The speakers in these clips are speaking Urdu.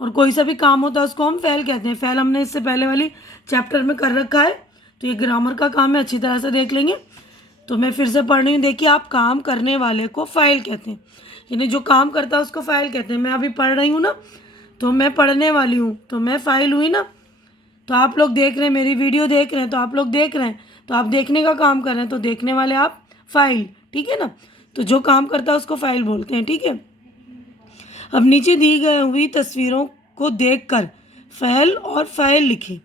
اور کوئی سا بھی کام ہوتا ہے اس کو ہم فعل کہتے ہیں. فعل ہم نے اس سے پہلے والی چیپٹر میں کر رکھا ہے, تو یہ گرامر کا کام ہے, اچھی طرح سے دیکھ لیں گے. تو میں پھر سے پڑھ رہی ہوں. دیکھیے, آپ کام کرنے والے کو فاعل کہتے ہیں, یعنی جو کام کرتا ہے اس کو فاعل کہتے ہیں. میں ابھی پڑھ رہی ہوں نا, تو میں پڑھنے والی ہوں, تو میں فاعل ہوئی نا. تو آپ لوگ دیکھ رہے ہیں, میری ویڈیو دیکھ رہے ہیں, تو آپ لوگ دیکھ رہے ہیں, تو آپ دیکھنے کا کام کر رہے ہیں, تو دیکھنے والے آپ فاعل, ٹھیک ہے نا. تو جو کام کرتا ہے اس کو فاعل بولتے ہیں, ٹھیک ہے. اب نیچے دی گئی ہوئی تصویروں کو دیکھ کر فعل اور فاعل لکھیں.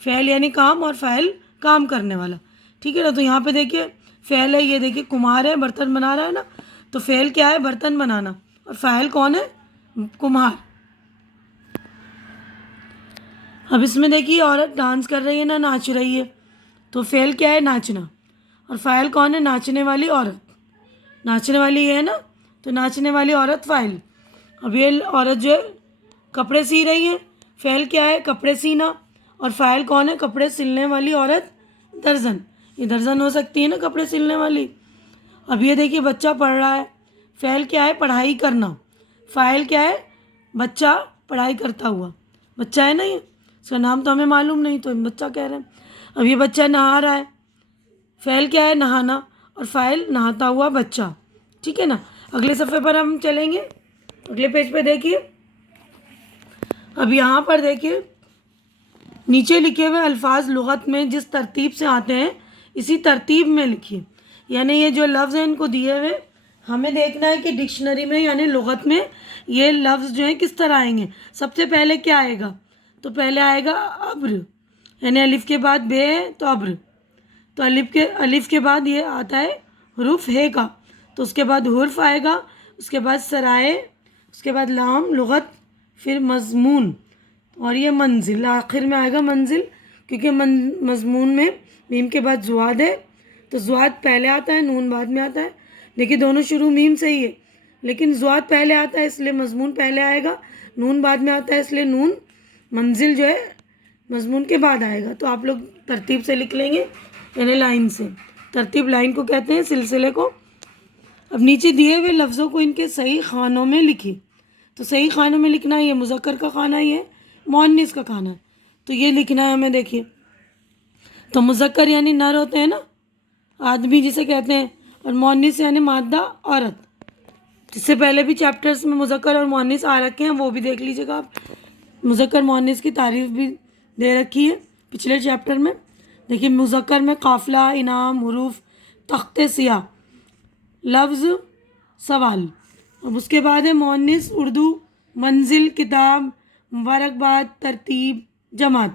فعل یعنی کام, اور فاعل کام کرنے والا, ٹھیک ہے نا. تو یہاں پہ دیکھیے فعل ہے, یہ دیکھیے کمہار ہے, برتن بنا رہا ہے نا. تو فعل کیا ہے؟ برتن بنانا. اور فاعل کون ہے؟ کمہار. اب اس میں دیکھیے عورت ڈانس کر رہی ہے نا, ناچ رہی ہے. تو فعل کیا ہے؟ ناچنا. اور فاعل کون ہے؟ ناچنے والی عورت. ناچنے والی یہ ہے نا, تو ناچنے والی عورت فاعل. اب یہ عورت جو ہے کپڑے سی رہی ہے, فعل کیا ہے؟ کپڑے سینا. اور فاعل کون ہے؟ کپڑے سلنے والی عورت درزن. یہ درزن ہو سکتی ہے نا کپڑے سلنے والی. اب یہ دیکھیے بچہ پڑھ رہا ہے, فعل کیا ہے؟ پڑھائی کرنا. فاعل کیا ہے؟ بچہ پڑھائی کرتا ہوا. بچہ ہے نا یہ, اس کا نام تو ہمیں معلوم نہیں, تو ہم بچہ کہہ رہے ہیں. اب یہ بچہ نہا رہا ہے, فعل کیا ہے؟ نہانا. اور فاعل نہاتا ہوا بچہ, ٹھیک ہے نا. اگلے صفحے پر ہم چلیں گے, اگلے پیج پہ دیکھیے. اب یہاں پر دیکھیے نیچے لکھے ہوئے الفاظ لغت میں جس ترتیب سے آتے ہیں اسی ترتیب میں لکھیے. یعنی یہ جو لفظ ہیں ان کو دیے ہوئے ہمیں دیکھنا ہے کہ ڈکشنری میں یعنی لغت میں یہ لفظ جو ہیں کس طرح آئیں گے. سب سے پہلے کیا آئے گا؟ تو پہلے آئے گا ابر, یعنی الف کے بعد بے ہے تو ابر. تو الف کے بعد یہ آتا ہے حروف ہے کا, تو اس کے بعد حرف آئے گا, اس کے بعد سرائے, اس کے بعد لام لغت, پھر مضمون, اور یہ منزل. آخر میں آئے گا منزل, کیونکہ مضمون میں میم کے بعد زواد ہے, تو زواد پہلے آتا ہے, نون بعد میں آتا ہے. دیکھیے دونوں شروع میم سے ہی ہے, لیکن زواد پہلے آتا ہے اس لیے مضمون پہلے آئے گا, نون بعد میں آتا ہے اس لیے نون منزل جو ہے مضمون کے بعد آئے گا. تو آپ لوگ ترتیب سے لکھ لیں گے, یعنی لائن سے. ترتیب لائن کو کہتے ہیں, سلسلے کو. اب نیچے دیے ہوئے لفظوں کو ان کے صحیح خانوں میں لکھیے. تو صحیح خانوں میں لکھنا ہے, یہ مذکر کا خانہ ہی ہے, مؤنث کا خانہ ہے, تو یہ لکھنا ہے ہمیں. دیکھیے تو مذکر یعنی نر ہوتے ہیں نا, آدمی جسے کہتے ہیں, اور مؤنث یعنی مادہ عورت. جس سے پہلے بھی چیپٹرز میں مذکر اور مؤنث آ رکھے ہیں, وہ بھی دیکھ لیجیے گا آپ. مذکر مؤنث کی تعریف بھی دے رکھی ہے پچھلے چیپٹر میں. دیکھیے مذکر میں قافلہ, انعام, حروف, تخت سیاہ, لفظ, سوال. اب اس کے بعد ہے مؤنث اردو, منزل, کتاب, مبارکباد, ترتیب, جماعت,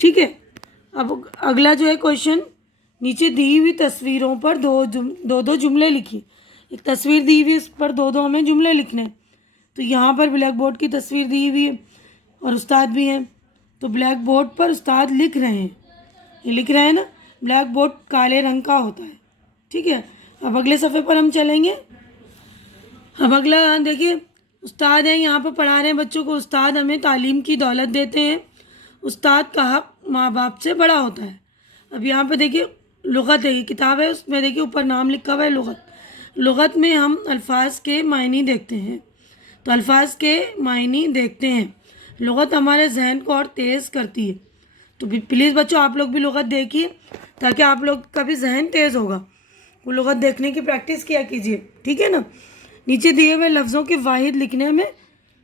ٹھیک ہے. اب اگلا جو ہے کویشچن, نیچے دی ہوئی تصویروں پر دو جملے لکھیے. ایک تصویر دی ہوئی, اس پر دو ہمیں جملے لکھنے ہیں. تو یہاں پر بلیک بورڈ کی تصویر دی ہوئی ہے اور استاد بھی ہیں, تو بلیک بورڈ پر استاد لکھ رہے ہیں, یہ لکھ رہے ہیں نا. بلیک بورڈ کالے رنگ کا ہوتا ہے, ٹھیک ہے. اب اگلے صفحے پر ہم چلیں گے. اب اگلا دیکھیے, استاد ہیں یہاں پر پڑھا رہے ہیں بچوں کو. استاد ہمیں تعلیم کی دولت دیتے ہیں, استاد کا حق ماں باپ سے بڑا ہوتا ہے. اب یہاں پہ دیکھیے لغت ہے, یہ کتاب ہے, اس میں دیکھیے اوپر نام لکھا ہوا ہے لغت. لغت میں ہم الفاظ کے معنی دیکھتے ہیں. تو الفاظ کے معنی دیکھتے ہیں. لغت ہمارے ذہن کو اور تیز کرتی ہے. تو پلیز بچوں آپ لوگ بھی لغت دیکھیے, تاکہ آپ لوگ کا بھی ذہن تیز ہوگا. وہ لغت دیکھنے کی پریکٹس کیا کیجیے, ٹھیک ہے نا. نیچے دیے ہوئے لفظوں کے واحد لکھنے میں,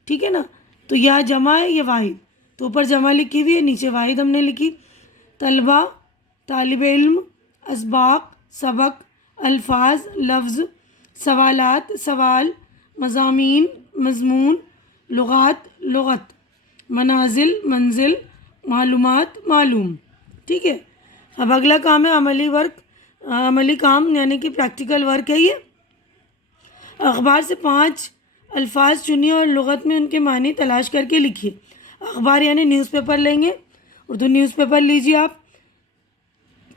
ٹھیک ہے نا. تو یہ جمع ہے, یہ واحد, تو اوپر جمع لکھی ہوئی ہے, نیچے واحد ہم نے لکھی. طلبہ, طالب علم, اسباق, سبق, الفاظ, لفظ, سوالات, سوال, مضامین, مضمون, لغات, لغت, منازل, منزل, معلومات, معلوم, ٹھیک ہے. اب اگلا کام ہے عملی ورک, عملی کام یعنی کہ پریکٹیکل ورک ہے یہ. اخبار سے 5 الفاظ چنیے اور لغت میں ان کے معنی تلاش کر کے لکھیے. اخبار یعنی نیوز پیپر لیں گے, اردو نیوز پیپر لیجیے آپ,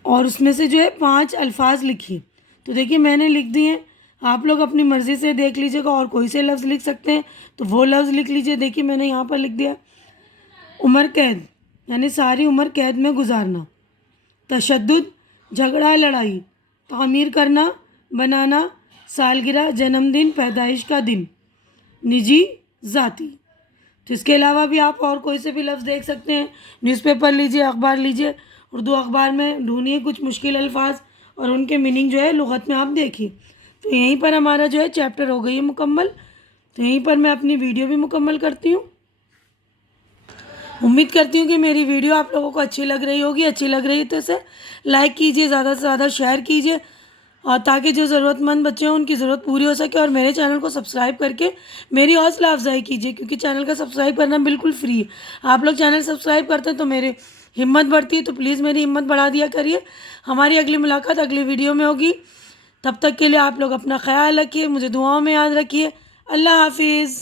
اور اس میں سے جو ہے 5 الفاظ لکھیے. تو دیکھیے میں نے لکھ دیے, آپ لوگ اپنی مرضی سے دیکھ لیجیے گا, اور کوئی سے لفظ لکھ سکتے ہیں تو وہ لفظ لکھ لیجیے. دیکھیے میں نے یہاں پر لکھ دیا عمر قید, یعنی ساری عمر قید میں گزارنا. تشدد, جھگڑا, لڑائی. تعمیر کرنا, بنانا, سالگرہ, جنم دن, پیدائش کا دن. نجی, ذاتی. تو اس کے علاوہ بھی آپ اور کوئی سے بھی لفظ دیکھ سکتے ہیں. نیوز پیپر لیجیے, اخبار لیجیے, اردو اخبار میں ڈھونڈیے کچھ مشکل الفاظ اور ان کے میننگ جو ہے لغت میں آپ دیکھیے. تو یہیں پر ہمارا جو ہے چیپٹر ہو گئی ہے مکمل. تو یہیں پر میں اپنی ویڈیو بھی مکمل کرتی ہوں. امید کرتی ہوں کہ میری ویڈیو آپ لوگوں کو اچھی لگ رہی ہوگی. اچھی لگ رہی ہے تو اسے لائک کیجیے, زیادہ سے زیادہ شیئر کیجیے, اور تاکہ جو ضرورت مند بچے ہیں ان کی ضرورت پوری ہو سکے. اور میرے چینل کو سبسکرائب کر کے میری حوصلہ افزائی کیجیے, کیونکہ چینل کا سبسکرائب کرنا بالکل فری ہے. آپ لوگ چینل سبسکرائب کرتے ہیں تو میری ہمت بڑھتی ہے. تو پلیز میری ہمت بڑھا دیا کریے. ہماری اگلی ملاقات اگلی ویڈیو میں ہوگی. تب تک کے لیے آپ لوگ اپنا خیال رکھیے, مجھے دعاؤں میں یاد رکھیے. اللہ حافظ.